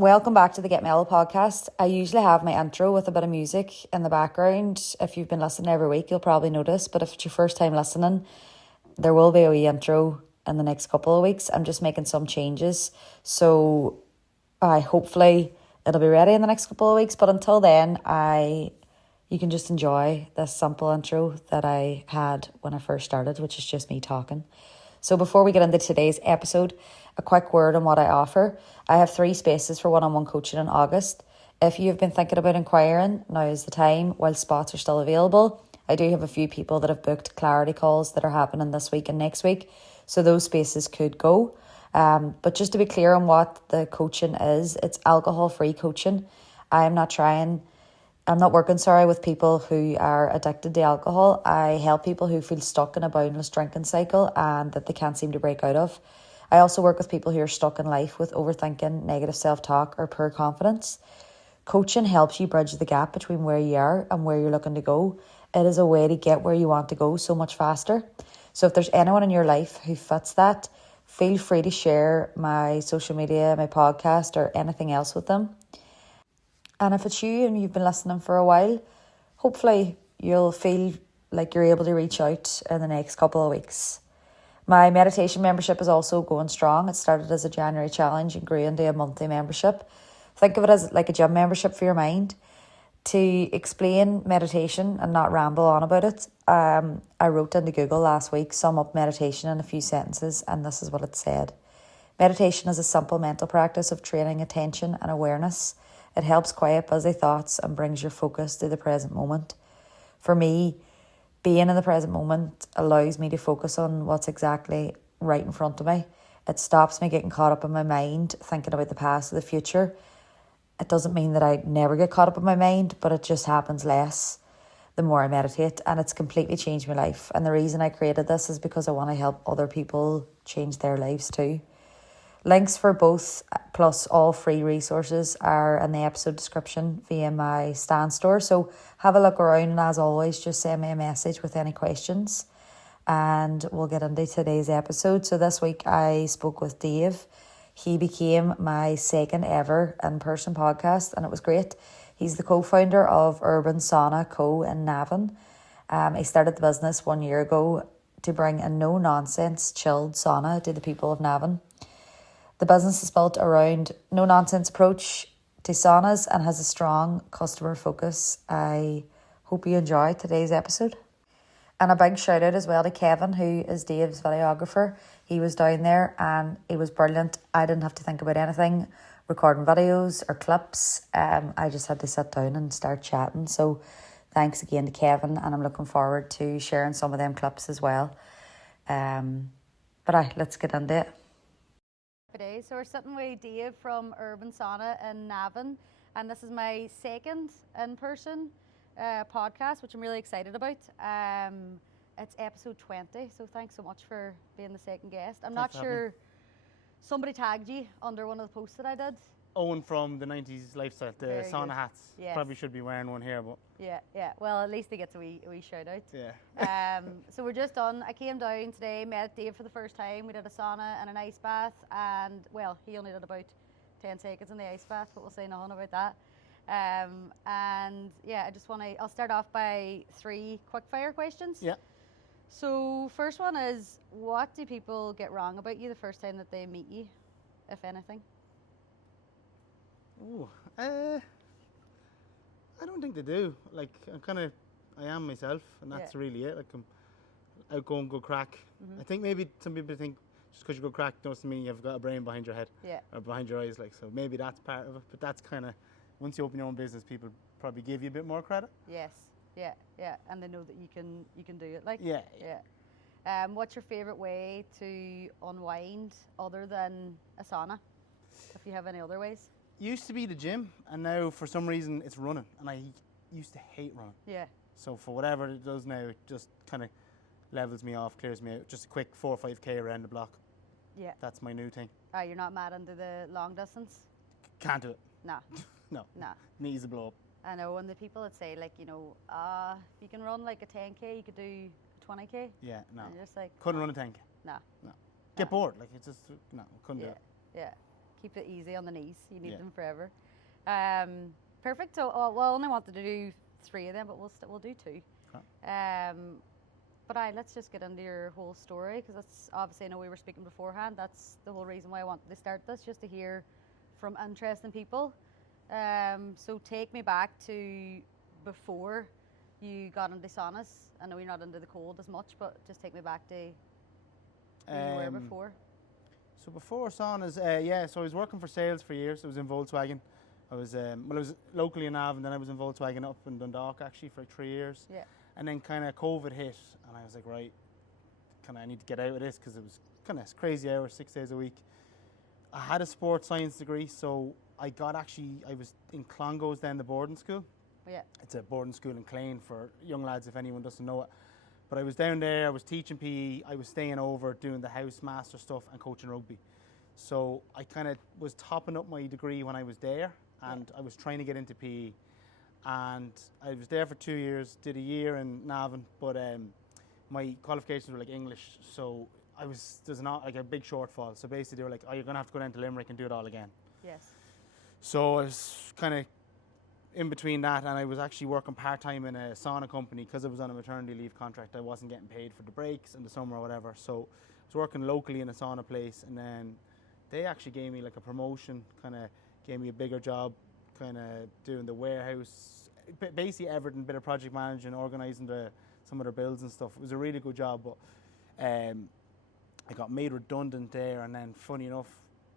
Welcome back to the Get Mellow podcast. I usually have my intro with a bit of music in the background. If you've been listening every week, you'll probably notice. But if it's your first time listening, there will be a wee intro in the next couple of weeks. I'm just making some changes. So hopefully it'll be ready in the next couple of weeks. But until then, you can just enjoy this simple intro that I had when I first started, which is just me talking. So before we get into today's episode, a quick word on what I offer. I have 3 spaces for one-on-one coaching in August. If you've been thinking about inquiring, now is the time while spots are still available. I do have a few people that have booked clarity calls that are happening this week and next week, so those spaces could go. But just to be clear on what the coaching is, it's alcohol-free coaching. I'm not working with people who are addicted to alcohol. I help people who feel stuck in a boundless drinking cycle and that they can't seem to break out of. I also work with people who are stuck in life with overthinking, negative self-talk or poor confidence. Coaching helps you bridge the gap between where you are and where you're looking to go. It is a way to get where you want to go so much faster. So if there's anyone in your life who fits that, feel free to share my social media, my podcast or anything else with them. And if it's you and you've been listening for a while, hopefully you'll feel like you're able to reach out in the next couple of weeks. My meditation membership is also going strong. It started as a January challenge and grew into a monthly membership. Think of it as like a gym membership for your mind. To explain meditation and not ramble on about it, I wrote into Google last week, sum up meditation in a few sentences, and this is what it said. Meditation is a simple mental practice of training attention and awareness. It helps quiet busy thoughts and brings your focus to the present moment. For me, being in the present moment allows me to focus on what's exactly right in front of me. It stops me getting caught up in my mind, thinking about the past or the future. It doesn't mean that I never get caught up in my mind, but it just happens less the more I meditate, and it's completely changed my life. And the reason I created this is because I want to help other people change their lives too. Links for both, plus all free resources, are in the episode description via my Stan store. So have a look around, and as always, just send me a message with any questions and we'll get into today's episode. So this week I spoke with Dave. He became my second ever in-person podcast and it was great. He's the co-founder of Urban Sauna Co. in Navan. He started the business 1 year ago to bring a no-nonsense chilled sauna to the people of Navan. The business is built around no-nonsense approach to saunas and has a strong customer focus. I hope you enjoy today's episode. And a big shout out as well to Kevin, who is Dave's videographer. He was down there and it was brilliant. I didn't have to think about anything, recording videos or clips. I just had to sit down and start chatting. So thanks again to Kevin, and I'm looking forward to sharing some of them clips as well. Let's get into it. Today, so we're sitting with Dave from Urban Sauna in Navan, and this is my second in-person podcast, which I'm really excited about. It's episode 20, so thanks so much for being the second guest. I'm not sure, somebody tagged you under one of the posts that I did. Owen from the 90s lifestyle, the Very sauna good. hats. Yes. Probably should be wearing one here, but Yeah. Well, at least he gets a wee shout out. yeah. So we're just done. I came down today, met Dave for the first time. We did a sauna and an ice bath, and well, he only did about 10 seconds in the ice bath, but we'll say nothing about that. And yeah, I'll start off by 3 quick fire questions. Yeah. So first one is, what do people get wrong about you the first time that they meet you, if anything? Ooh, I don't think they do. Like, I am myself, and that's really it. Like, I'm outgoing, go crack. I think maybe some people think just because you go crack doesn't mean you've got a brain behind your head or behind your eyes. Like, so maybe that's part of it. But that's kind of, once you open your own business, people probably give you a bit more credit. Yes. Yeah. And they know that you can do it. Like. Yeah. What's your favourite way to unwind other than a sauna? If you have any other ways? Used to be the gym, and now for some reason it's running, and I used to hate running. Yeah. So for whatever it does now, it just kind of levels me off, clears me out. Just a quick 4 or 5k around the block. Yeah. That's my new thing. You're not mad into the long distance? Can't do it. No. No. No. Knees a blow up. I know, and the people that say, like, if you can run like a 10k, you could do 20k. Yeah, no. And you're just like, couldn't run a 10k. No. Get bored. Like, it's just, no, couldn't do it. Yeah. Keep it easy on the knees. You need Yeah. them forever. Perfect. So, I only wanted to do 3 of them, but we'll do 2. Okay. But let's just get into your whole story, because that's obviously, I know we were speaking beforehand. That's the whole reason why I wanted to start this, just to hear from interesting people. So take me back to before you got into saunas. I know you're not into the cold as much, but just take me back to who you were before. So before saunas, so I was working for sales for years. I was in Volkswagen. I was I was locally in Navan, then I was in Volkswagen up in Dundalk actually for 3 years. Yeah. And then kind of COVID hit, and I was like, right, I need to get out of this, because it was kind of crazy hours, 6 days a week. I had a sports science degree, so I was in Clongowes then, the boarding school. Yeah. It's a boarding school in Clane for young lads, if anyone doesn't know it. But I was down there, I was teaching PE, I was staying over, doing the house master stuff and coaching rugby. So I kind of was topping up my degree when I was there, and I was trying to get into PE. And I was there for 2 years, did a year in Navan, but my qualifications were like English, so there's not like a big shortfall. So basically they were like, oh, you're gonna have to go down to Limerick and do it all again. Yes. So I was kind of in between that, and I was actually working part-time in a sauna company, because I was on a maternity leave contract. I wasn't getting paid for the breaks in the summer or whatever, so I was working locally in a sauna place, and then they actually gave me like a promotion, kind of gave me a bigger job, kind of doing the warehouse, basically everything, bit of project managing, organising some of their bills and stuff. It was a really good job, but I got made redundant there, and then funny enough,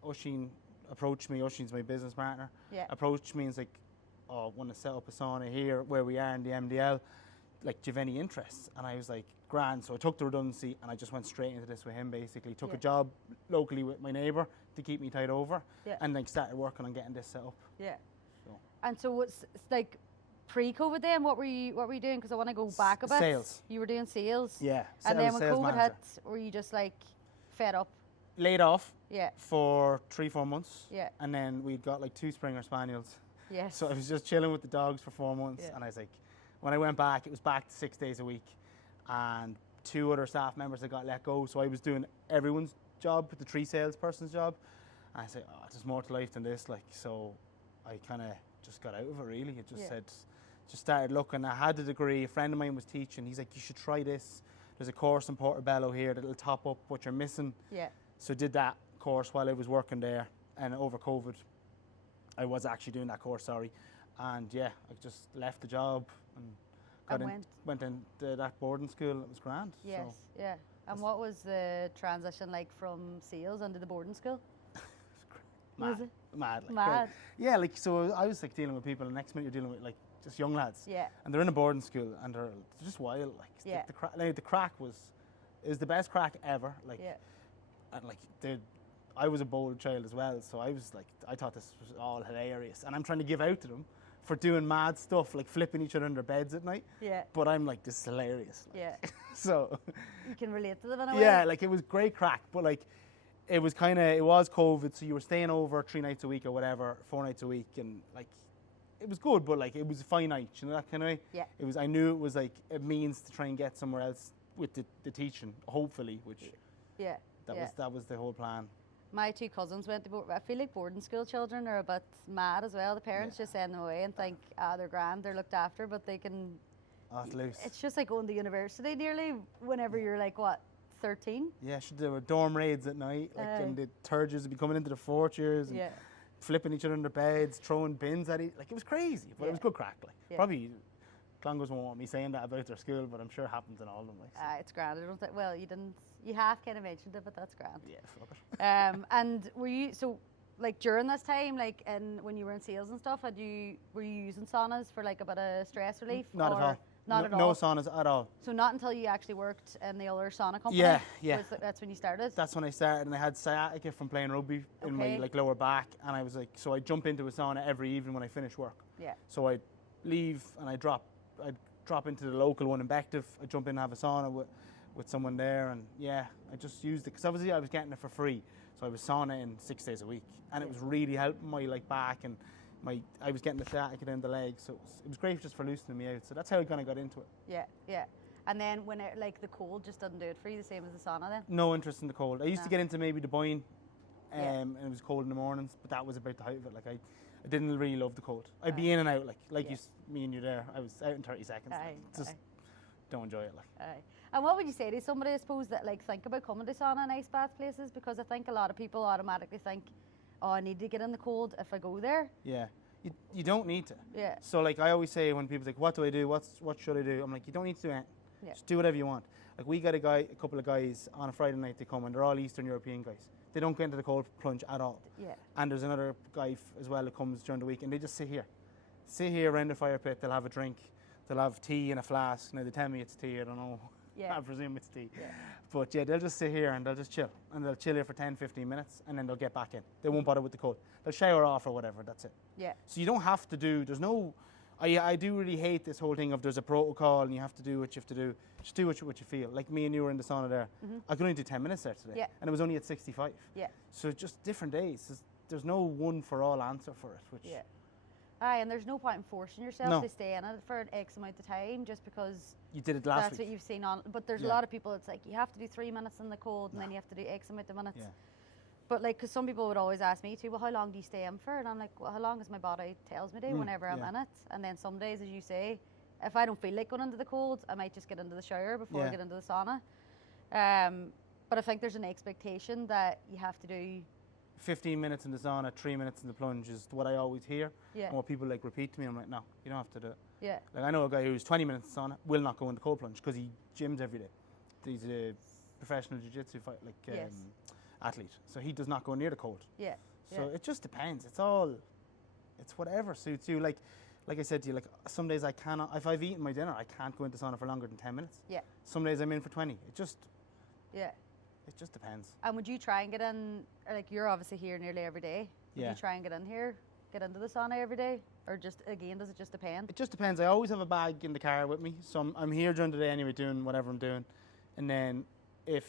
Oisín approached me. Oisín's my business partner. Yeah. Approached me and was like, oh, I want to set up a sauna here where we are in the MDL. Like, do you have any interest? And I was like, grand. So I took the redundancy and I just went straight into this with him, basically. Took a job locally with my neighbour to keep me tied over, and like started working on getting this set up. Yeah. So. And so it's like pre-COVID then, what were you doing? Because I want to go back a bit. Sales. You were doing sales. Yeah. And then when sales COVID manager. hit, were you just like fed up? Laid off. Yeah. For 3-4 months. Yeah. And then we'd got like 2 Springer Spaniels. Yes. So I was just chilling with the dogs for 4 months, and I was like, when I went back, it was back to 6 days a week, and 2 other staff members had got let go. So I was doing everyone's job, the 3 salesperson's job. And I said, oh, there's more to life than this. Like, so I kind of just got out of it, really. It just just started looking. I had the degree. A friend of mine was teaching. He's like, you should try this. There's a course in Portobello here that'll top up what you're missing. Yeah. So I did that course while I was working there, and over COVID, I was actually doing that course, and I just left the job and went into that boarding school. It was grand. Yes, so. yeah. And what was the transition like from sales into the boarding school? Mad, was it? Mad, like Mad. Great. Yeah, like so I was like dealing with people, and next minute you're dealing with like just young lads. Yeah. And they're in a boarding school, and they're just wild. Like the crack is the best crack ever. Like, and like I was a bold child as well, so I thought this was all hilarious, and I'm trying to give out to them for doing mad stuff, like flipping each other under beds at night. Yeah. But I'm like, this is hilarious. Like, Yeah. So. You can relate to them in a way. Yeah, like it was great crack, but like it was COVID, so you were staying over 3 nights a week or whatever, 4 nights a week, and like it was good, but like it was finite, you know, that kind of way. Yeah. I knew it was like a means to try and get somewhere else with the teaching, hopefully, which. Yeah. That was the whole plan. My 2 cousins went to I feel like boarding school children are a bit mad as well. The parents just send them away and think, they're grand, they're looked after, but they can. Oh, it's loose. It's just like going to university nearly whenever you're like, what, 13? Yeah, there were dorm raids at night, like, and the third years would be coming into the 4th years and flipping each other under beds, throwing bins at it. Like, it was crazy, but it was good crack. Like, probably Clongowes won't want me saying that about their school, but I'm sure it happens in all of them. Like, so. It's grand. I don't think, well, you half kind of mentioned it, but that's grand. Yeah, fuck it. And were you, so like during this time, like when you were in sales and stuff, were you using saunas for like a bit of stress relief? Not at all. Not at all? No saunas at all. So not until you actually worked in the other sauna company? Yeah. That's when you started? That's when I started, and I had sciatica from playing rugby in my like lower back, and I was like, so I'd jump into a sauna every evening when I finished work. Yeah. So I'd leave and I'd drop into the local one in Bective. I'd jump in and have a sauna with someone there, and I just used it because obviously I was getting it for free, so I was saunaing 6 days a week, and it was really helping my like back, and I was getting the sciatica down the legs, so it was great just for loosening me out. So that's how I kind of got into it. Yeah. And then when like the cold just doesn't do it for you, the same as the sauna then? No interest in the cold. I used to get into maybe the Boyne and it was cold in the mornings, but that was about the height of it. Like I didn't really love the cold. I'd be in and out, like me and you there. I was out in 30 seconds. Just don't enjoy it. Like. And what would you say to somebody, I suppose, that like think about coming to sauna and ice bath places? Because I think a lot of people automatically think, oh, I need to get in the cold if I go there. Yeah. You don't need to. Yeah. So like I always say when people think, what do I do? What should I do? I'm like, you don't need to do anything. Yeah. Just do whatever you want. Like we got a couple of guys on a Friday night they come and they're all Eastern European guys. They don't get into the cold plunge at all. Yeah. And there's another guy as well that comes during the week and they just sit here around the fire pit. They'll have a drink. They'll have tea in a flask. Now they tell me it's tea. I don't know. Yeah. I presume it's tea. Yeah. But yeah, they'll just sit here and they'll just chill. And they'll chill here for 10, 15 minutes and then they'll get back in. They won't bother with the cold. They'll shower off or whatever, that's it. Yeah. So you don't have to do, there's no, I do really hate this whole thing of there's a protocol and you have to do what you have to do. Just do what you feel. Like me and you were in the sauna there. I could only do 10 minutes there today. Yeah. And it was only at 65. Yeah. So just different days. There's no one for all answer for it. Which yeah. Aye, and there's no point in forcing yourself to stay in it for an X amount of time just because you did it last week. That's what you've seen on. But there's a lot of people, it's like you have to do 3 minutes in the cold and then you have to do X amount of minutes. Yeah. But like, because some people would always ask me too, well, how long do you stay in for? And I'm like, well, how long as my body tells me to whenever I'm in it. And then some days, as you say, if I don't feel like going into the cold, I might just get into the shower before I get into the sauna. But I think there's an expectation that you have to do 15 minutes in the sauna, 3 minutes in the plunge is what I always hear. Yeah. And what people like repeat to me, I'm like, no, you don't have to do it. Yeah. Like I know a guy who's 20 minutes in the sauna, will not go in the cold plunge because he gyms every day. He's a professional jiu-jitsu athlete. So he does not go near the cold. Yeah. So it just depends. It's whatever suits you. Like I said to you, like some days I cannot, if I've eaten my dinner, I can't go into sauna for longer than 10 minutes. Yeah. Some days I'm in for 20. It just depends. And would you try and get in, like you're obviously here nearly every day. Would you try and get in here, get into the sauna every day? Or just, again, does it just depend? It just depends. I always have a bag in the car with me. So I'm here during the day anyway doing whatever I'm doing. And then if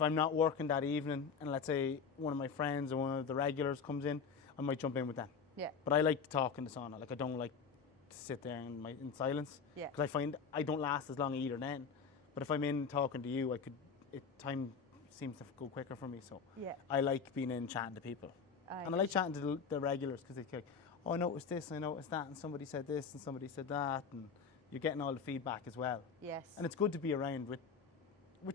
I'm not working that evening and let's say one of my friends or one of the regulars comes in, I might jump in with them. Yeah. But I like to talk in the sauna. Like I don't like to sit there in silence. Yeah. Because I find I don't last as long either then. But if I'm in talking to you, time seems to go quicker for me. So I like being in chatting to people. And I like chatting to the regulars because they're like, oh, I noticed this, I noticed that, and somebody said this and somebody said that, and you're getting all the feedback as well. Yes. And it's good to be around with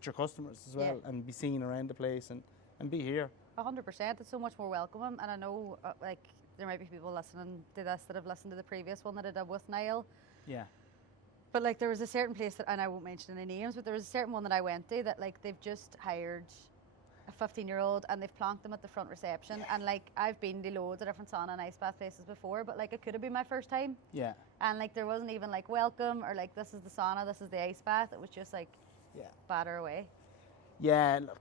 your customers as well and be seen around the place and be here. 100%. It's so much more welcoming. And I know like there might be people listening to this that have listened to the previous one that I did with Niall. Yeah. But like there was a certain place that, and I won't mention any names, but there was a certain one that I went to that like they've just hired a 15-year-old and they've plonked them at the front reception. And like I've been to loads of different sauna and ice bath places before, but like it could have been my first time. Yeah. And like there wasn't even like welcome or like this is the sauna, this is the ice bath. It was just like batter away. Yeah, look,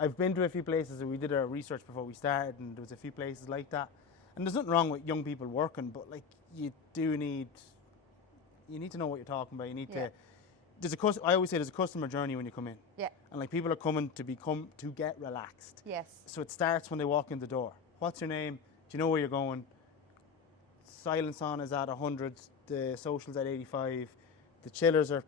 I've been to a few places and we did our research before we started and there was a few places like that. And there's nothing wrong with young people working, but like you need to know what you're talking about. You need to. I always say there's a customer journey when you come in. Yeah. And like people are coming to get relaxed. Yes. So it starts when they walk in the door. What's your name? Do you know where you're going? Silent sauna is at 100. The social's at 85. The chillers are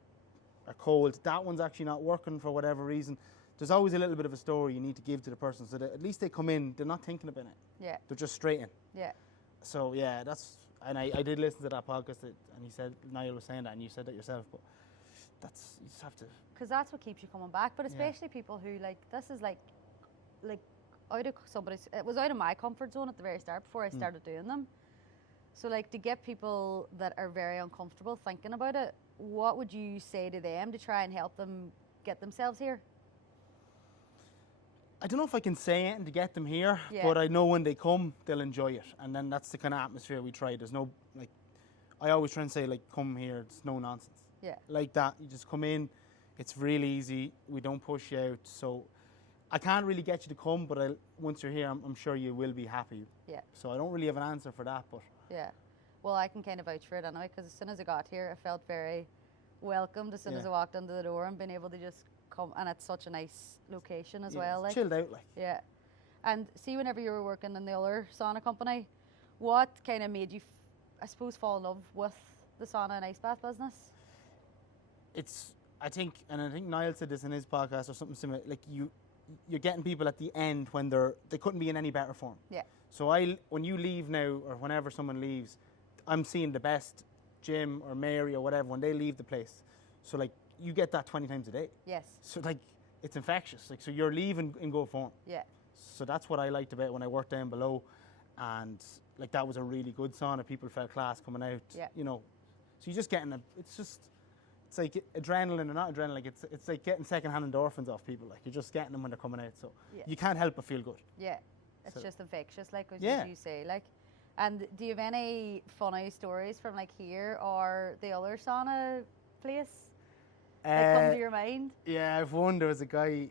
cold. That one's actually not working for whatever reason. There's always a little bit of a story you need to give to the person so that at least they come in, they're not thinking about it. Yeah. They're just straight in. Yeah. So yeah, and I did listen to that podcast and he said, Niall was saying that and you said that yourself, but you just have to. Because that's what keeps you coming back, but especially people who like, this is like out of somebody's, it was out of my comfort zone at the very start before I started doing them. So like to get people that are very uncomfortable thinking about it, what would you say to them to try and help them get themselves here? I don't know if I can say it to get them here, but I know when they come, they'll enjoy it. And then that's the kind of atmosphere we try. There's no, like, I always try and say, like, come here, it's no nonsense. Yeah. Like that, you just come in, it's really easy, we don't push you out. So I can't really get you to come, but once you're here, I'm sure you will be happy. Yeah. So I don't really have an answer for that, but. Yeah. Well, I can kind of vouch for it anyway, because as soon as I got here, I felt very welcomed as soon as I walked into the door and being able to just come, and it's such a nice location as well. Like chilled out, like. Yeah. And see, whenever you were working in the other sauna company, what kind of made you, I suppose, fall in love with the sauna and ice bath business? I think Niall said this in his podcast or something similar. Like you're getting people at the end when they couldn't be in any better form. Yeah. So when you leave now, or whenever someone leaves, I'm seeing the best Jim or Mary or whatever when they leave the place. So like you get that 20 times a day. Yes. So like it's infectious. Like so you're leaving in good form. Yeah. So that's what I liked about when I worked down below, and like that was a really good sauna. People felt class coming out. Yeah. You know, so you're just getting it's like adrenaline or not adrenaline. Like it's like getting secondhand endorphins off people. Like you're just getting them when they're coming out. So you can't help but feel good. Yeah. It's just infectious, like as you say, like. And do you have any funny stories from like here or the other sauna place that come to your mind? Yeah, I've one. There was a guy.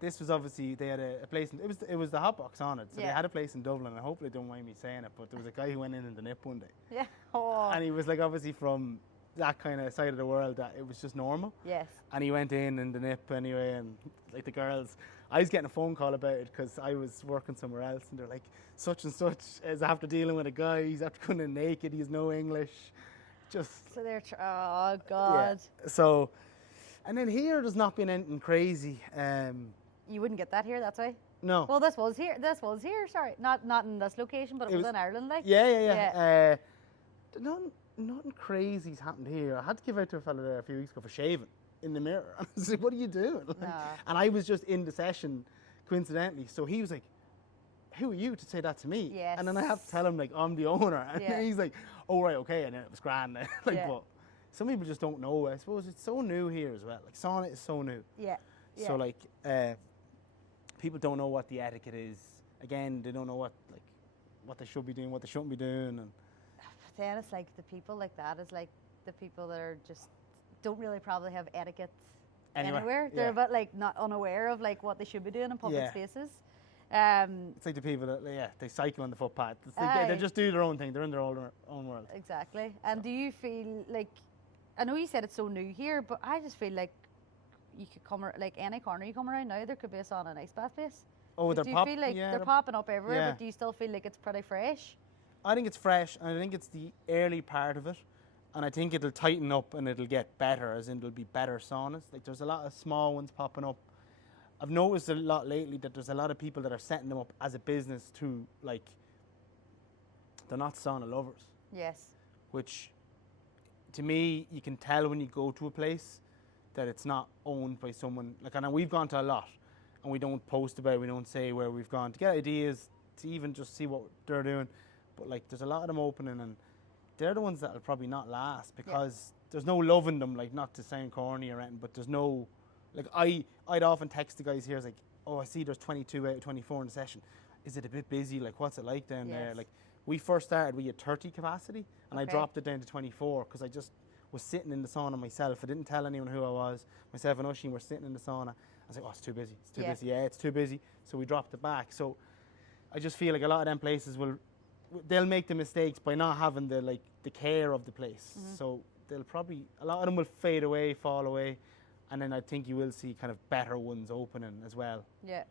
This was obviously they had a place. It was the Hotbox Sauna. So they had a place in Dublin. And hopefully they don't mind me saying it, but there was a guy who went in the nip one day. Yeah. Oh. And he was like obviously from that kind of side of the world that it was just normal. Yes. And he went in the nip anyway, and like the girls, I was getting a phone call about it because I was working somewhere else, and they're like, such and such is after dealing with a guy, he's after coming in naked, he's no English, just. So they're, oh God. Yeah. So, and then here there's not been anything crazy. You wouldn't get that here, that's why? No. Well, this was here, sorry. Not in this location, but it was in Ireland, like. Yeah. Nothing crazy's happened here. I had to give out to a fella there a few weeks ago for shaving in the mirror. I was like, what are you doing? Like, and I was just in the session, coincidentally. So he was like, who are you to say that to me? Yes. And then I have to tell him, like, I'm the owner. And he's like, oh, right, okay. And then it was grand. But some people just don't know. I suppose it's so new here as well. Like, sauna is so new. Yeah. So, like, people don't know what the etiquette is. Again, they don't know what they should be doing, what they shouldn't be doing. And then it's like the people like that is like the people that are just don't really probably have etiquette anywhere. They're a bit like not unaware of like what they should be doing in public spaces. It's like the people that they cycle on the footpath. It's like they just do their own thing. They're in their own world. Exactly. And do you feel like, I know you said it's so new here, but I just feel like you could come like any corner you come around now, there could be a sauna and ice bath place. Oh, do you feel like they're popping up everywhere? But do you still feel like it's pretty fresh? I think it's fresh, and I think it's the early part of it, and I think it'll tighten up and it'll get better, as in there'll be better saunas. Like there's a lot of small ones popping up. I've noticed a lot lately that there's a lot of people that are setting them up as a business to, like, they're not sauna lovers. Yes. Which, to me, you can tell when you go to a place that it's not owned by someone. Like, and we've gone to a lot, and we don't post about it, we don't say where we've gone to get ideas, to even just see what they're doing. But like, there's a lot of them opening, and they're the ones that'll probably not last because there's no love in them. Like, not to sound corny or anything, but there's no, like, I'd often text the guys here, it's like, oh, I see there's 22 out of 24 in the session. Is it a bit busy? Like, what's it like down there? Like, we first started, we had 30 capacity, and I dropped it down to 24 because I just was sitting in the sauna myself. I didn't tell anyone who I was. Myself and Oisin were sitting in the sauna. I was like, oh, it's too busy. It's too busy. Yeah, it's too busy. So we dropped it back. So I just feel like a lot of them places they'll make the mistakes by not having the care of the place. So they'll probably, a lot of them will fade away, fall away, and then I think you will see kind of better ones opening as well. Yeah.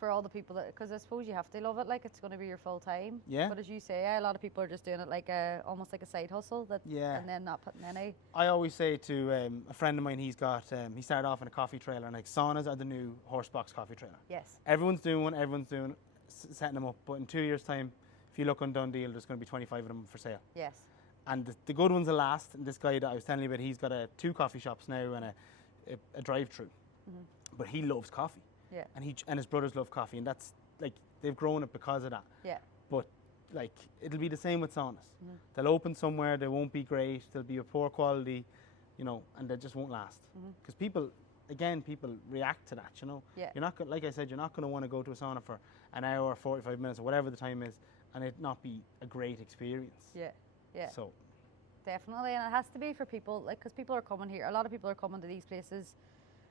For all the people that, because I suppose you have to love it, like it's going to be your full time. Yeah. But as you say, a lot of people are just doing it like almost like a side hustle and then not putting any. I always say to a friend of mine, he started off in a coffee trailer, and like saunas are the new horse box coffee trailer. Yes. Everyone's doing one, setting them up, but in 2 years' time, if you look on Dundee, there's going to be 25 of them for sale. Yes. And the good ones will last. And this guy that I was telling you about, he's got 2 coffee shops now and a drive-through. But he loves coffee. Yeah. And his brothers love coffee, and that's like they've grown it because of that. Yeah. But like it'll be the same with saunas. They'll open somewhere, they won't be great, they'll be of poor quality, and they just won't last. Because people react to that, Yeah. You're not like I said, you're not going to want to go to a sauna for an hour or 45 minutes or whatever the time is, and it not be a great experience. Yeah. Yeah. So definitely, and it has to be for people, like, because people are coming here. A lot of people are coming to these places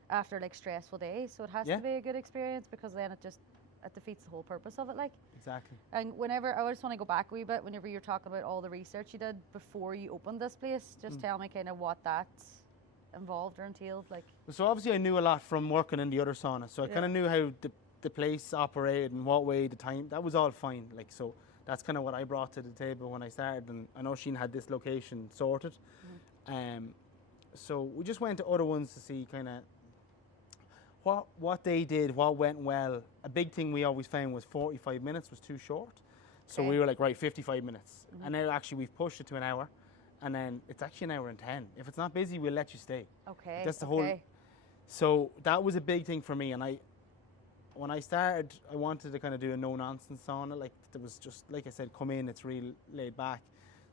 after like stressful days, so it has to be a good experience, because then it defeats the whole purpose of it, like. Exactly. And whenever, I just want to go back a wee bit, whenever you're talking about all the research you did before you opened this place, just tell me kind of what that involved or entailed, like. So obviously I knew a lot from working in the other sauna, so I kind of knew how the place operated and what way, the time, that was all fine, like, so that's kind of what I brought to the table when I started, and I know Sheen had this location sorted. So we just went to other ones to see kind of what they did, what went well, a big thing we always found was 45 minutes was too short. So we were like, right, 55 minutes. And now actually we've pushed it to an hour, and then it's actually an hour and 10. If it's not busy, we'll let you stay. Okay. That's the whole. So that was a big thing for me, and when I started, I wanted to kind of do a no-nonsense sauna. Like, there was just, like I said, come in, it's real laid back.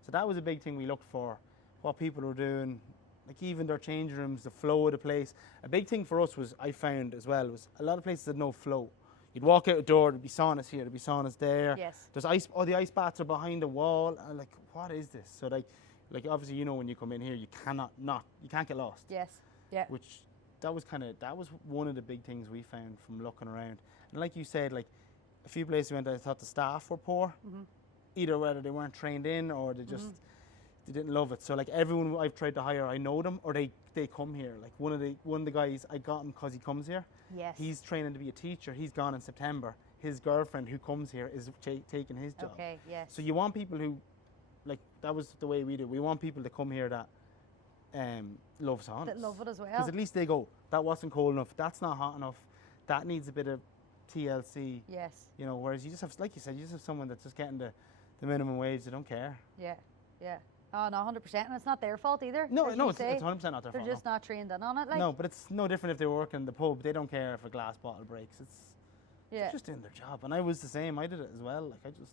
So that was a big thing we looked for, what people were doing, like even their change rooms, the flow of the place. A big thing for us was, I found as well, was a lot of places had no flow. You'd walk out the door, there'd be saunas here, there'd be saunas there. Yes. There's ice, the ice baths are behind the wall. And like, what is this? So like obviously, you know, when you come in here, you can't get lost. Yes. Yeah. Which, that was one of the big things we found from looking around. And like you said, like a few places we went, I thought the staff were poor, either whether they weren't trained in or they just they didn't love it. So like everyone I've tried to hire, I know them or they come here. Like one of the guys, I got him because he comes here. Yes. He's training to be a teacher. He's gone in September. His girlfriend who comes here is taking his job. Okay. Yes. So you want people who, like, that was the way we do. We want people to come here that love saunas. That love it as well. Because at least they go, that wasn't cold enough, that's not hot enough, that needs a bit of TLC. Yes. You know, whereas you just have, like you said, you just have someone that's just getting the minimum wage, they don't care. Yeah. Yeah. Oh, no, 100%. And it's not their fault either. No, it's 100% not their fault. They're just not trained in on it. Like. No, but it's no different if they work in the pub. They don't care if a glass bottle breaks. They're just doing their job. And I was the same. I did it as well. Like, I just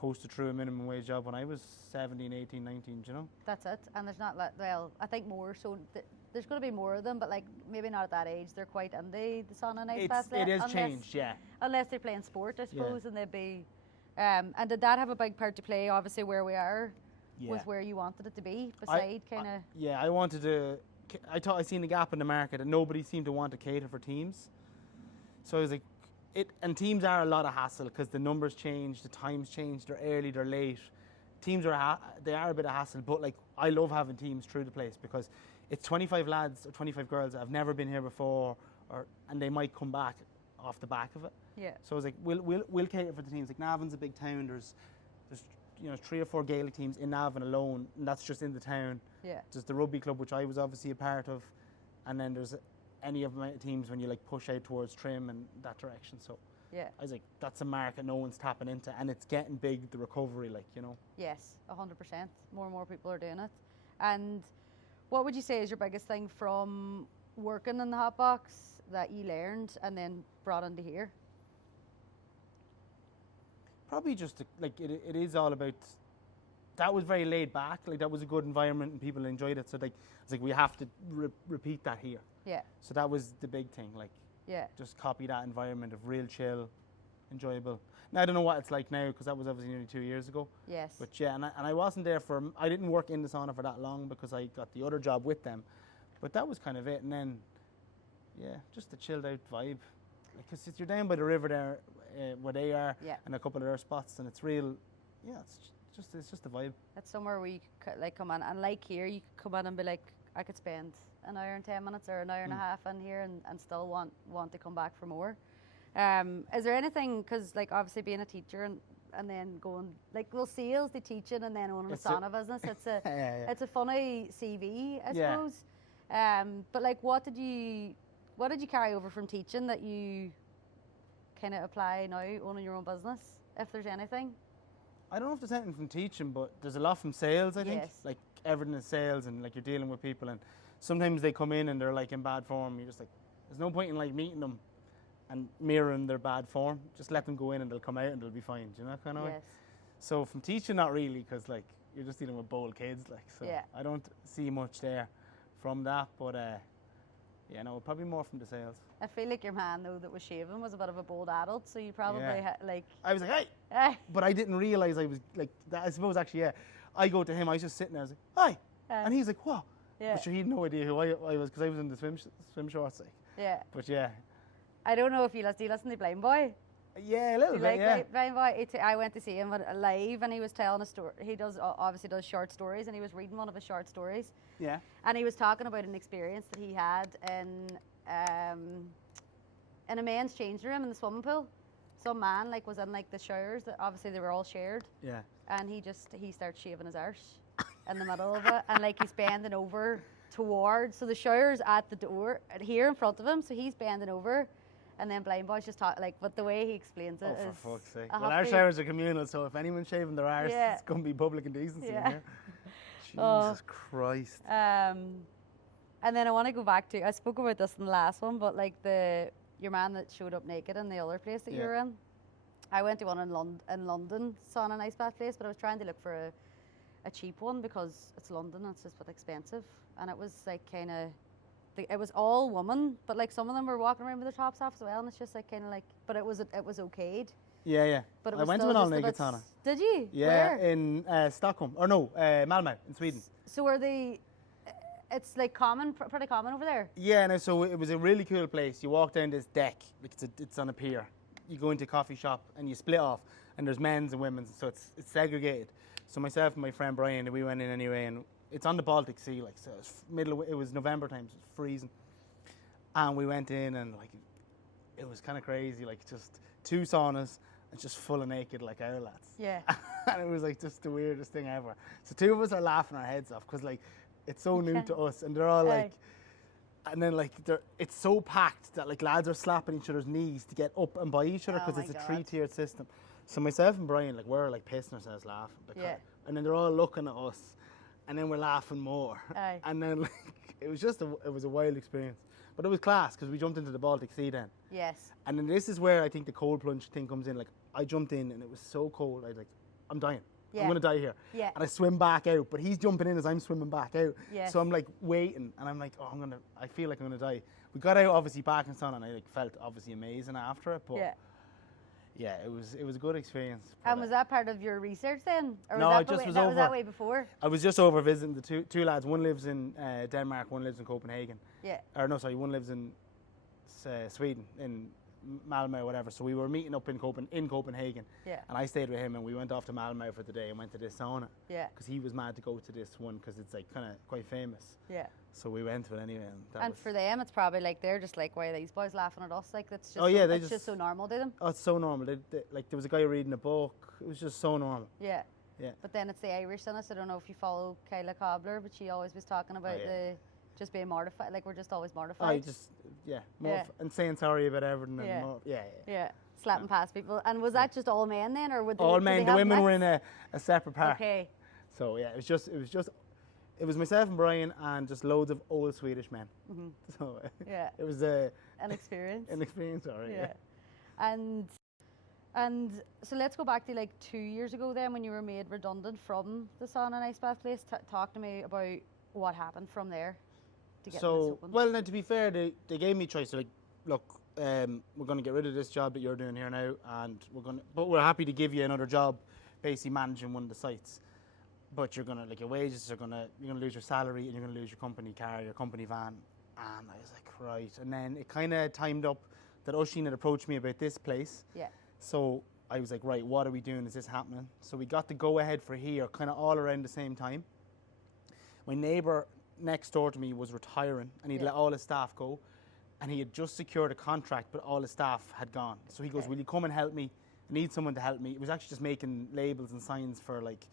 coasted through a minimum wage job when I was 17, 18, 19, you know? That's it. And there's not, well, I think more, so there's going to be more of them, but like maybe not at that age. They're quite into the sauna and ice baths. It has changed, yeah. Unless they're playing sport, I suppose, and they'd be... and did that have a big part to play, obviously, where we are? Was where you wanted it to be, beside kind of... Yeah, I wanted to... I thought I seen a gap in the market and nobody seemed to want to cater for teams. So I was like, and teams are a lot of hassle because the numbers change, the times change, they're early, they're late. Teams they are a bit of hassle, but like, I love having teams through the place because it's 25 lads or 25 girls that have never been here before, and they might come back off the back of it. Yeah. So I was like, we'll cater for the teams. Like, Navan's a big town, there's 3 or 4 Gaelic teams in Navan alone, and that's just in the town. Yeah. There's the rugby club, which I was obviously a part of, and then there's any of my teams when you like push out towards Trim and that direction. So yeah, I was like, that's a market no one's tapping into, and it's getting big. The recovery, like, you know. Yes, 100%. More and more people are doing it. And what would you say is your biggest thing from working in the hot box that you learned and then brought into here? Probably just like it is all about. That was very laid back. Like, that was a good environment and people enjoyed it. So like, it's like we have to repeat that here. Yeah. So that was the big thing. Like, yeah, just copy that environment of real chill, enjoyable. Now I don't know what it's like now because that was obviously nearly 2 years ago. Yes. But yeah, and I wasn't there I didn't work in the sauna for that long because I got the other job with them. But that was kind of it. And then, yeah, just a chilled out vibe. Because you're down by the river there where they are, and a couple of other spots, and it's real. Yeah, it's just a vibe. It's somewhere where you could like come in, and like here, you could come in and be like, I could spend an hour and 10 minutes or an hour and a half in here, and still want to come back for more. Is there anything? Because like obviously being a teacher and then going like sales to teaching and then owning a sauna business, it's a it's a funny CV, I suppose. But like, what did you carry over from teaching that you kind of apply now owning your own business, if there's anything? I don't know if there's anything from teaching, but there's a lot from sales, I think. Yes. Like, everything is sales, and like, you're dealing with people, and sometimes they come in and they're like in bad form. You're just like, there's no point in like meeting them and mirroring their bad form. Just let them go in and they'll come out and they'll be fine. Do you know that kind of way? So from teaching, not really, because like, you're just dealing with bold kids, like, so I don't see much there from that, but yeah, no, probably more from the sales. I feel like your man, though, that was shaving was a bit of a bold adult, so you probably like... I was like, hey! But I didn't realise I was like, that, I suppose actually, I go to him, I was just sitting there, I was like, hi! And he's like, what? Yeah. But sure, he had no idea who I was, because I was in the swim shorts, like. Yeah. But yeah. I don't know if do you listen to Blind Boy? Yeah, a little bit, yeah. Blind Boy? I went to see him live, and he was telling a story. He obviously does short stories, and he was reading one of his short stories. Yeah. And he was talking about an experience that he had in a men's changing room in the swimming pool. Some man like was in like the showers that obviously they were all shared. Yeah. And he starts shaving his arse in the middle of it, and like he's bending over towards, so the shower's at the door here in front of him, so he's bending over, and then Blind Boy's just talking, like, but the way he explains it is... Oh, for fuck's sake. Well, our showers are communal, so if anyone's shaving their arse, it's going to be public indecency in here. Jesus Christ. And then I want to go back to, I spoke about this in the last one, but like your man that showed up naked in the other place that you were in, I went to one in London, sauna and ice bath place, but I was trying to look for a cheap one because it's London and it's just but expensive. And it was like kind of, it was all women, but like some of them were walking around with their tops off as well, and it's just like kind of like, but it was okayed. Yeah, yeah. But I went to an all-naked sauna. Did you? Yeah, Where? in Stockholm, or no, Malmö in Sweden. So are they? It's like pretty common over there. Yeah, no. So it was a really cool place. You walk down this deck, like it's on a pier. You go into a coffee shop and you split off, and there's men's and women's, so it's segregated. So myself and my friend Brian, we went in anyway, and it's on the Baltic Sea, like so. It was November time, so it was freezing, and we went in and like it was kind of crazy, like just 2 saunas and just full of naked like our lads. Yeah. And it was like just the weirdest thing ever. So 2 of us are laughing our heads off because like it's so new to us, and they're all like, and then like it's so packed that like lads are slapping each other's knees to get up and by each other because it's a 3-tiered system. So myself and Brian, like we're like pissing ourselves laughing, and then they're all looking at us, and then we're laughing more, and then like it was a wild experience, but it was class because we jumped into the Baltic Sea then. Yes. And then this is where I think the cold plunge thing comes in. Like I jumped in and it was so cold. I was like, I'm dying. I'm gonna die here. Yeah. And I swim back out, but he's jumping in as I'm swimming back out. Yeah. So I'm like waiting, and I'm like, oh, I feel like I'm gonna die. We got out obviously back in sauna, and I like felt obviously amazing after it, but yeah, it was a good experience. And was that part of your research then? Or no, was I just was that over. Was that way before? I was just over visiting the two lads. One lives in Denmark, one lives in Copenhagen. Yeah. Or no, sorry, one lives in Sweden, in Malmö or whatever. So we were meeting up in Copenhagen. Yeah. And I stayed with him, and we went off to Malmö for the day and went to this sauna. Yeah. Because he was mad to go to this one because it's like kind of quite famous. Yeah. So we went to it anyway. And for them, it's probably like they're just like, why are these boys laughing at us? Like that's just it's just so normal to them. Oh, it's so normal. Like there was a guy reading a book. It was just so normal. Yeah. Yeah. But then it's the Irish in us. I don't know if you follow Kyla Cobbler, but she always was talking about just being mortified. Like we're just always mortified. And saying sorry about everything. Yeah. And slapping past people. And was that just all men then, or would all men? The women were in a separate part. Okay. So yeah, it was myself and Brian and just loads of old Swedish men. Mm-hmm. So it was an experience. An experience, alright. Yeah. And so let's go back to like 2 years ago then, when you were made redundant from the sauna and ice bath place. Talk to me about what happened from there. Well, now to be fair, they gave me a choice. They're like, look, we're going to get rid of this job that you're doing here now, and we're happy to give you another job, basically managing one of the sites. But you're gonna your wages you're gonna lose your salary, and you're gonna lose your company car, your company van. And I was like, right. And then it kind of timed up that Oisin had approached me about this place. Yeah. So I was like, right, what are we doing? Is this happening? So we got the go ahead for here, kind of all around the same time. My neighbour next door to me was retiring, and he'd let all his staff go, and he had just secured a contract, but all his staff had gone. So he goes, will you come and help me? I need someone to help me. It was actually just making labels and signs for like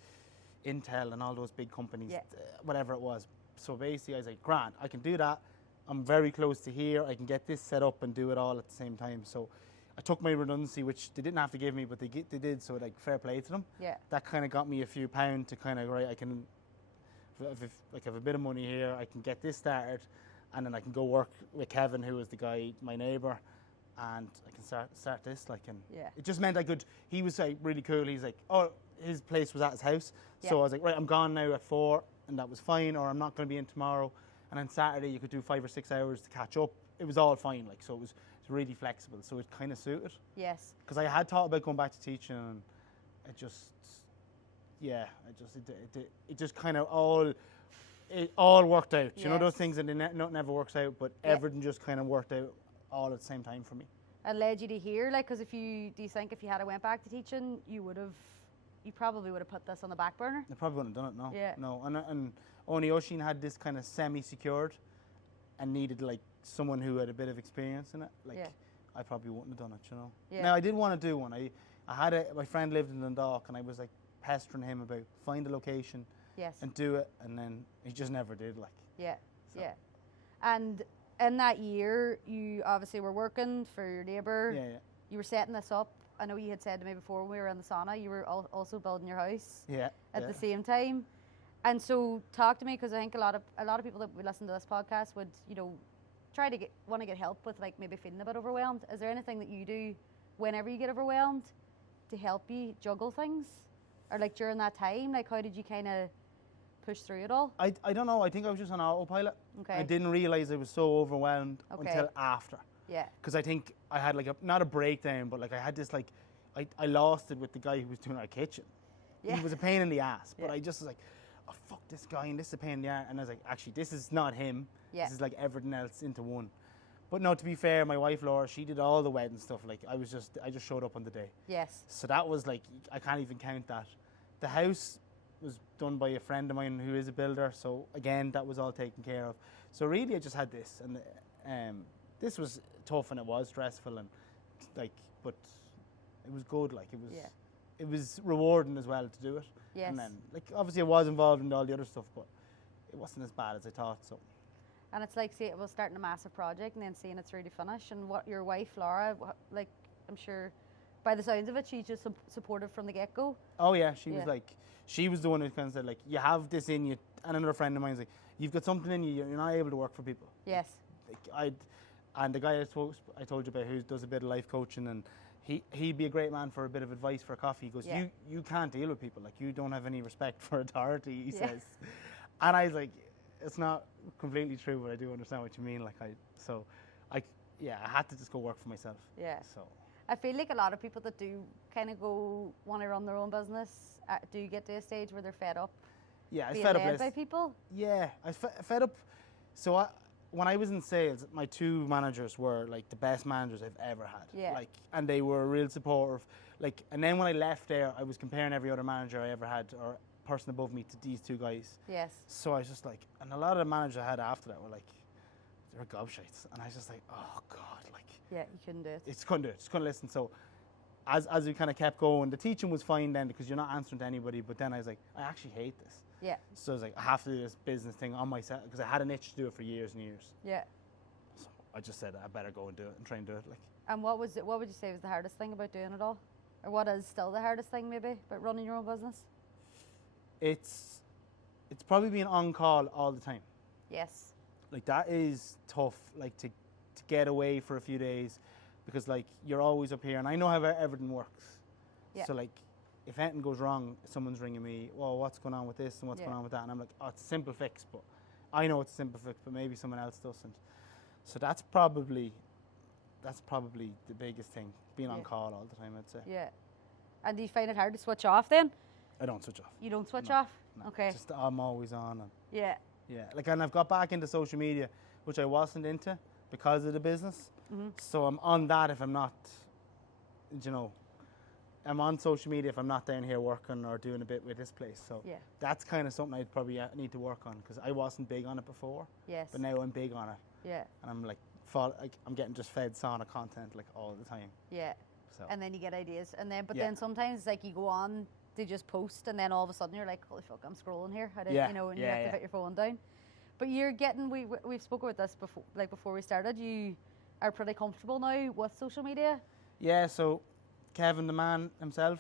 Intel and all those big companies, whatever it was. So basically I was like, Grant, I can do that. I'm very close to here. I can get this set up and do it all at the same time. So I took my redundancy, which they didn't have to give me, but they did, so like fair play to them. Yeah. That kind of got me a few pounds to kind of, right, I can, if I have a bit of money here, I can get this started, and then I can go work with Kevin, who was the guy, my neighbour, and I can start this. Like, and it just meant I could, he was like really cool. He's like, oh, his place was at his house. So I was like, right, I'm gone now at 4, and that was fine, or I'm not going to be in tomorrow. And then Saturday you could do 5 or 6 hours to catch up. It was all fine, like, so it was really flexible. So it kind of suited. Yes. Because I had thought about going back to teaching, and it just, it just kind of all worked out. You know those things that nothing ever works out, but everything just kind of worked out all at the same time for me. And led you to here, like, because do you think if you had went back to teaching, you probably would have put this on the back burner? I probably wouldn't have done it, no. Yeah. No, and only Oisin had this kind of semi-secured and needed like someone who had a bit of experience in it. Like, I probably wouldn't have done it, you know. Yeah. Now, I did want to do one. My friend lived in Dundalk, and I was like pestering him about find a location and do it, and then he just never did, like. Yeah. So. Yeah. And in that year, you obviously were working for your neighbour. Yeah. You were setting this up. I know you had said to me before when we were in the sauna, you were also building your house. Yeah. At the same time. And so talk to me, because I think a lot of people that would listen to this podcast would, try to want to get help with like maybe feeling a bit overwhelmed. Is there anything that you do whenever you get overwhelmed to help you juggle things? Or like during that time, like how did you kind of push through it all? I don't know. I think I was just on autopilot. Okay. I didn't realise I was so overwhelmed until after. Yeah. Because I think I had like not a breakdown, but like I had this like, I lost it with the guy who was doing our kitchen. Yeah. He was a pain in the ass, but Yeah. I just was like, oh fuck this guy, and this is a pain in the ass. And I was like, actually, this is not him. Yeah. This is like everything else into one. But no, to be fair, my wife Laura, she did all the wedding stuff. Like I just showed up on the day. Yes. So that was like, I can't even count that. The house was done by a friend of mine who is a builder. So again, that was all taken care of. So really I just had this, and this was tough and it was stressful and like, but it was good. Like it was, it was rewarding as well to do it. Yes. And then like, obviously I was involved in all the other stuff, but it wasn't as bad as I thought, so. And it's like, see, it was starting a massive project and then seeing it's really finished. And what your wife, Laura, like, I'm sure by the sounds of it, she's just supportive from the get-go. Oh yeah, she was like, she was the one who kind of said like, you have this in you. And another friend of mine's like, you've got something in you, you're not able to work for people. Yes. Like, and the guy I told you about who does a bit of life coaching, and he'd be a great man for a bit of advice for a coffee. He goes, you can't deal with people, like you don't have any respect for authority, he says. And I was like, it's not completely true, but I do understand what you mean. Like I had to just go work for myself. Yeah. So I feel like a lot of people that do kind of want to run their own business do get to a stage where they're fed up. Yeah, I was being fed led up by people. Yeah, I was fed up. So when I was in sales, my two managers were like the best managers I've ever had. Yeah. Like, and they were real supportive. Like, and then when I left there, I was comparing every other manager I ever had or person above me to these two guys. Yes. So I was just like, and a lot of the managers I had after that were like, they were gobshites, and I was just like, oh god, like. Yeah, you couldn't do it. Just couldn't listen. So as we kind of kept going, the teaching was fine then because you're not answering to anybody. But then I was like, I actually hate this. Yeah. So I was like, I have to do this business thing on myself because I had an itch to do it for years and years. Yeah. So I just said I better go and do it and try and do it. Like. And what would you say was the hardest thing about doing it all, or what is still the hardest thing maybe about running your own business? It's probably being on call all the time. Yes. Like that is tough. Like to get away for a few days, because like you're always up here, and I know how everything works. Yeah. So like, if anything goes wrong, someone's ringing me. Well, what's going on with this and what's going on with that? And I'm like, oh, it's a simple fix, but I know it's a simple fix, but maybe someone else doesn't. So that's probably the biggest thing, being on call all the time, I'd say. Yeah. And do you find it hard to switch off then? I don't switch off. You don't switch off? No. Okay. Just I'm always on. And yeah. Yeah. Like, and I've got back into social media, which I wasn't into because of the business. Mm-hmm. So I'm on that if I'm not, I'm on social media if I'm not down here working or doing a bit with this place. So that's kind of something I'd probably need to work on, because I wasn't big on it before. Yes. But now I'm big on it. Yeah. And I'm like, I'm getting just fed sauna content like all the time. Yeah. So. And then you get ideas, and then then sometimes like you go on to just post, and then all of a sudden you're like, holy fuck, I'm scrolling here. And you have to put your phone down. But you're getting, we've spoken about this before we started. You are pretty comfortable now with social media. Yeah. So Kevin, the man himself,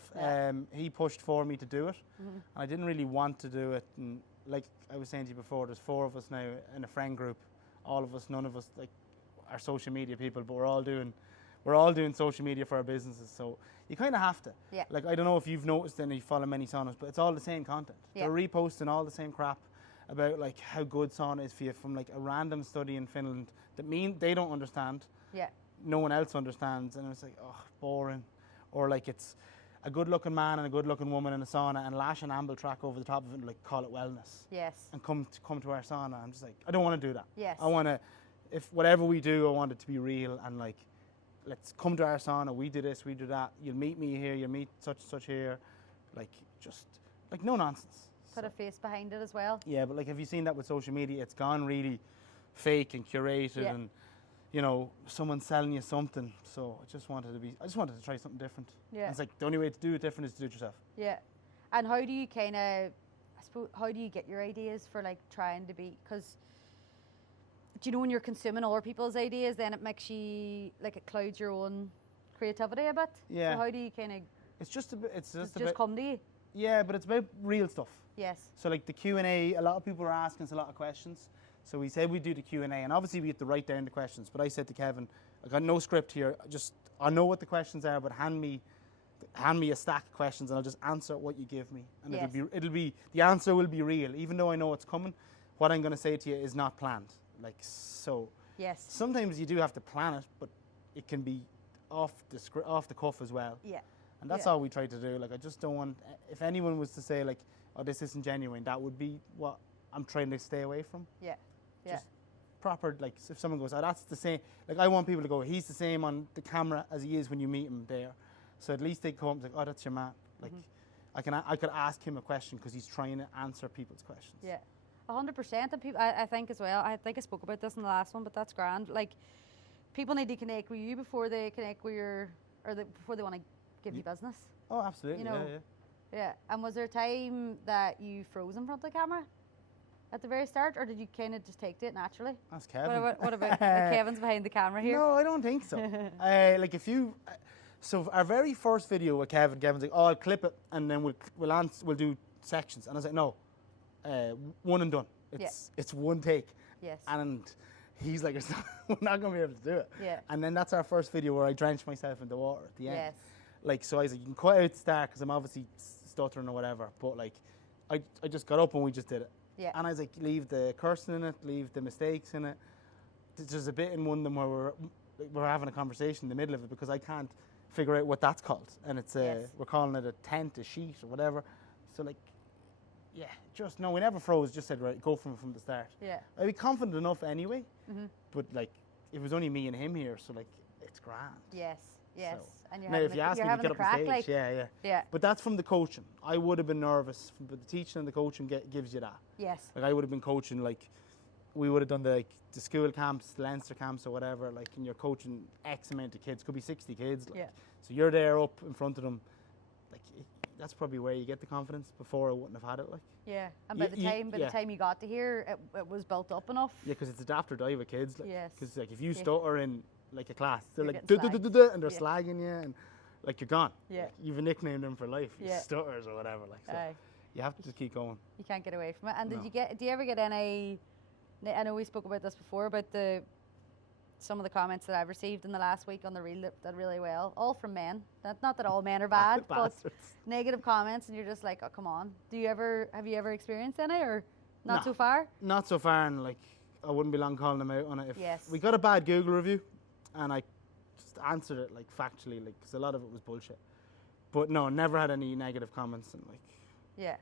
he pushed for me to do it, and I didn't really want to do it. And like I was saying to you before, there's 4 of us now in a friend group. All of us, none of us like are social media people, but we're all doing social media for our businesses. So you kind of have to. Yeah. Like, I don't know if you've noticed and you follow many saunas, but it's all the same content. Yeah. They're reposting all the same crap about like how good sauna is for you from like a random study in Finland that they don't understand. Yeah. No one else understands, and it's like, oh, boring. Or like it's a good-looking man and a good-looking woman in a sauna and lash an amble track over the top of it and like call it wellness. Yes. And come to our sauna. I'm just like, I don't want to do that. Yes. I want to, if whatever we do, I want it to be real, and like, let's come to our sauna. We do this, we do that. You'll meet me here. You'll meet such and such here. Like, just like no nonsense. Put a face behind it as well. Yeah, but like, have you seen that with social media? It's gone really fake and curated, and someone's selling you something. So I just wanted to try something different. Yeah. And it's like the only way to do it different is to do it yourself. Yeah. And how do you how do you get your ideas for like trying to be, because do you know when you're consuming other people's ideas, then it makes you, like, it clouds your own creativity a bit? Yeah. So how do you kind of, It's just a bit. It's just just come to you? Yeah, but it's about real stuff. Yes. So like the Q&A, a lot of people are asking us a lot of questions. So we said we'd do the Q&A, and obviously we have to write down the questions. But I said to Kevin, I got no script here. I know what the questions are, but hand me a stack of questions, and I'll just answer what you give me. And Yes. the answer will be real, even though I know it's coming. What I'm going to say to you is not planned. Like, so. Yes. Sometimes you do have to plan it, but it can be off the cuff as well. Yeah. And that's all we try to do. Like, I just don't want, if anyone was to say like, oh, this isn't genuine, that would be what I'm trying to stay away from. Yeah. Yeah. Just proper, like, if someone goes, oh, that's the same, like, I want people to go, he's the same on the camera as he is when you meet him there. So at least they come up and like, oh, that's your man. Like, I could ask him a question because he's trying to answer people's questions. Yeah. 100%. And people, I think as well, I think I spoke about this in the last one, but that's grand. Like, people need to connect with you before they connect with before they want to give you business. Oh, absolutely. You know, yeah. And was there a time that you froze in front of the camera at the very start, or did you kind of just take to it naturally? That's Kevin. What about like Kevin's behind the camera here? No, I don't think so. Like so our very first video with Kevin's like, oh, I'll clip it and then we'll do sections. And I was like, no, one and done. It's one take. Yes. And he's like, we're not going to be able to do it. Yeah. And then that's our first video where I drenched myself in the water at the end. Yes. Like, so I was like, you can cut out the start because I'm obviously stuttering or whatever. But like, I just got up and we just did it. Yeah. And I was like, leave the cursing in it, leave the mistakes in it. There's a bit in one of them where we're having a conversation in the middle of it because I can't figure out what that's called. And it's we're calling it a tent, a sheet or whatever. So like, yeah, just, no, we never froze, just said, right, go from the start. Yeah. I'd be confident enough anyway. But like, it was only me and him here, so like, it's grand. Yes. Yes. So. And Now, if you ask me to get up on stage, like, yeah. But that's from the coaching. I would have been nervous, but the teaching and the coaching gives you that. Yes. Like, I would have been coaching, like, we would have done the school camps, the Leinster camps or whatever, like, and you're coaching X amount of kids, could be 60 kids. Like, so you're there up in front of them, like, that's probably where you get the confidence. Before I wouldn't have had it, like. Yeah, and by the time you got to here, it was built up enough. Yeah, because it's adapt or die with kids. Like, yes. Because like, if you stutter in like a class, they're You're like, and they're slagging you, and like, you're gone. Yeah. Like, you've a nickname them for life. Yeah. Stutters or whatever. Like, so you have to just keep going. You can't get away from it. And do you ever get any? I know we spoke about this before, about some of the comments that I've received in the last week on the reel that did really well, all from men. Not that all men are bad, but negative comments, and you're just like, oh, come on. Have you ever experienced any, or not so far? Not so far, and like, I wouldn't be long calling them out on it. Yes. We got a bad Google review, and I just answered it like factually, like, because a lot of it was bullshit. But no, never had any negative comments, and like. Yeah.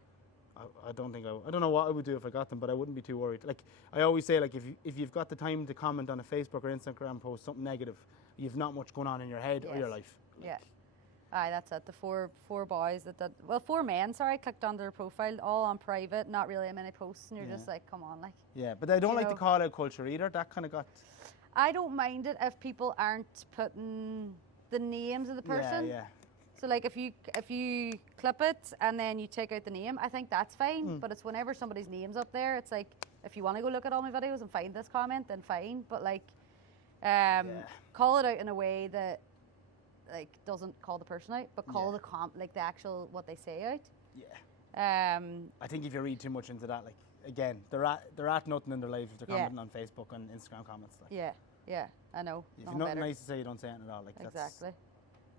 I don't know what I would do if I got them, but I wouldn't be too worried. Like, I always say, like, if you've got the time to comment on a Facebook or Instagram post something negative, you've not much going on in your head or your life. Like, yeah. Aye, that's it. The four boys four men, sorry, clicked on their profile, all on private, not really many posts, and you're just like, come on, like. Yeah, but I don't like the call out culture either. That kind of got. I don't mind it if people aren't putting the names of the person. Yeah. So like, if you clip it and then you take out the name, I think that's fine. But it's whenever somebody's name's up there, it's like, if you want to go look at all my videos and find this comment, then fine. But like, call it out in a way that like doesn't call the person out, but call the actual what they say out. Yeah. I think if you read too much into that, like, again, they're at nothing in their life if they're commenting on Facebook and Instagram comments. Like. Yeah, I know. If you've nothing nice to say, you don't say anything at all. Like, exactly.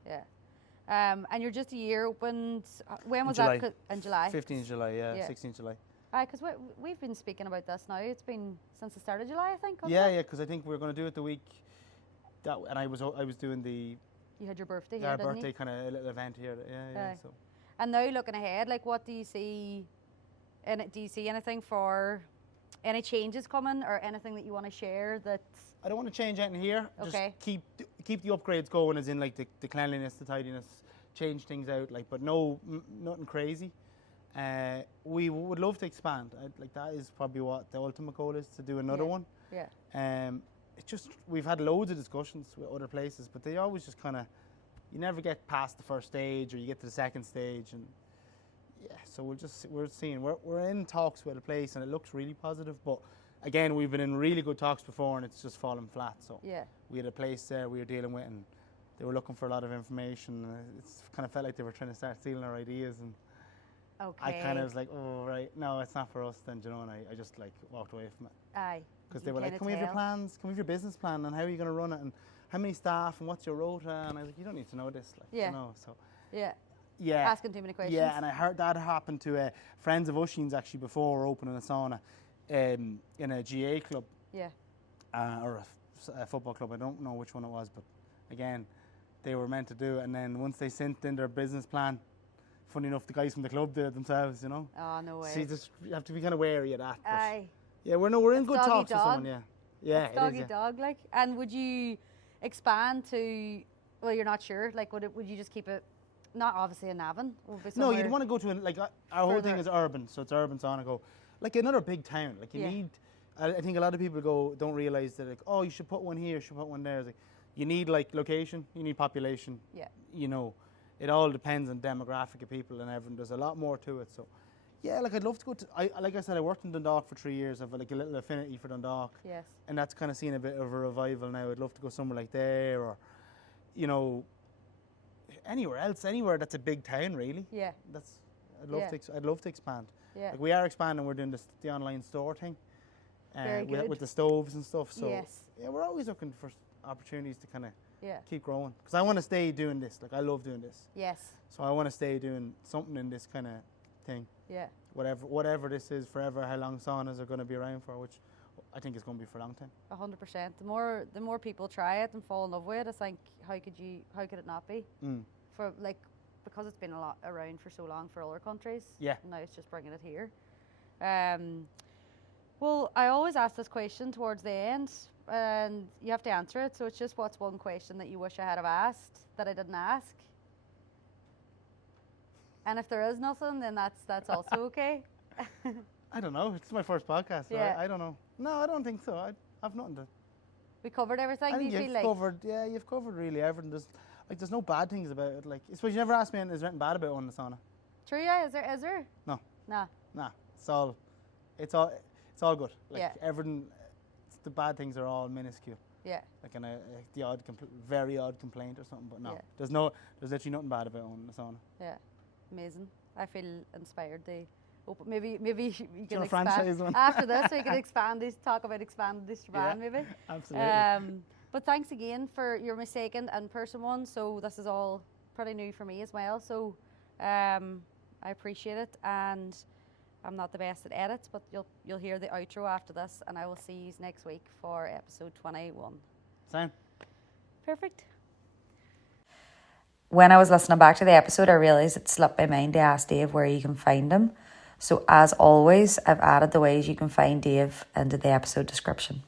Yeah. And you're just a year opened. When was July. that? In July. 15th July, 16th July. Aye, because we've been speaking about this now. It's been since the start of July, I think. Yeah, because I think we were going to do it the week that, and I was doing the. You had your birthday here, our didn't birthday you? kind of little event here. Yeah. So. And now looking ahead, like, what do you see? Do you see anything for any changes coming, or anything that you want to share? That I don't want to change anything here. Okay. Just keep the upgrades going, as in like the cleanliness, the tidiness, change things out, like, but nothing crazy. We would love to expand. Like, that is probably what the ultimate goal is, to do another one. Yeah. It's just, we've had loads of discussions with other places, but they always just kind of, you never get past the first stage, or you get to the second stage, and so we're seeing, we're in talks with a place, and it looks really positive, but again, we've been in really good talks before and it's just fallen flat. So Yeah. we had a place there we were dealing with and they were looking for a lot of information. It's kind of felt like they were trying to start stealing our ideas, and Okay. I kind of was like, oh, right, no, it's not for us then, you know, and I just like walked away from it. Aye. Because You they were like, kinda can we have your tell. plans? Can we have your business plan and how are you going to run it and how many staff and what's your rota? And I was like, you don't need to know this, like, Yeah. you know, so Yeah. yeah. Asking too many questions. Yeah, and I heard that happened to friends of Usheen's actually before opening a sauna in a GA club Yeah. or a football club. I don't know which one it was, but again, they were meant to do it. And then once they sent in their business plan, funny enough, the guys from the club did it themselves, you know. Oh, no way. So you have to be kind of wary of that. but Aye. yeah, we're in It's good doggy talks with dog. someone, yeah. Yeah, It's doggy it is, yeah. dog, like. And would you expand to, well, you're not sure, like, would you just keep it, not obviously in Navan? No, you'd want to go to, our whole thing further. is urban, so it's Urban Sauna. Go, like another big town. Like you Yeah. need, I think a lot of people don't realise that, like, oh, you should put one here, you should put one there. It's like, you need like location, you need population. Yeah. You know, it all depends on demographic of people and everything. There's a lot more to it. So, yeah, like I'd love to go to, like I said, I worked in Dundalk for 3 years. I've like a little affinity for Dundalk. Yes. And that's kind of seen a bit of a revival now. I'd love to go somewhere like there or, you know, anywhere else, anywhere that's a big town, really. Yeah. I'd love Yeah. I'd love to expand. Yeah. Like we are expanding. We're doing the online store thing, Very good. with the stoves and stuff. So Yes. yeah, we're always looking for opportunities to kind of Yeah. keep growing. Because I want to stay doing this. Like I love doing this. Yes. So I want to stay doing something in this kind of thing. Yeah. Whatever this is, forever. How long saunas are going to be around for? Which I think is going to be for a long time. 100%. The more people try it and fall in love with it, I think how could it not be? For like, because it's been a lot around for so long for other countries. Yeah. Now it's just bringing it here. Well, I always ask this question towards the end, and you have to answer it. So it's just, what's one question that you wish I had have asked that I didn't ask? And if there is nothing, then that's also okay. I don't know. It's my first podcast. So Yeah. I don't know. No, I don't think so. I've nothing to. We covered everything. I Do think you feel you've like? covered. Yeah, you've covered really everything. There's no bad things about it. Like, I suppose you never asked me, is there anything bad about owning a sauna? True, yeah. Is there? No. Nah. Nah, it's all good. Like Yeah. everything, the bad things are all minuscule. Yeah. Like the odd, very odd complaint or something. But no, Yeah. there's literally nothing bad about owning a sauna. Yeah. Amazing. I feel inspired to open. Maybe you can wanna expand franchise one? after this. We can talk about expanding this brand, maybe. Absolutely. But thanks again for your my second in-person one. So this is all pretty new for me as well. So I appreciate it, and I'm not the best at edits, but you'll hear the outro after this, and I will see you next week for episode 21. Same. Perfect. When I was listening back to the episode, I realised it slipped my mind to ask Dave where you can find him. So as always, I've added the ways you can find Dave into the episode description.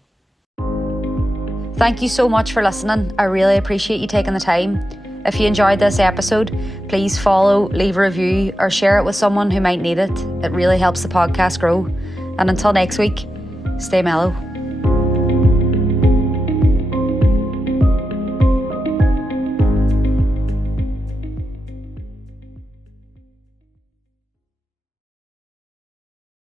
Thank you so much for listening. I really appreciate you taking the time. If you enjoyed this episode, please follow, leave a review, or share it with someone who might need it. It really helps the podcast grow. And until next week, stay mellow.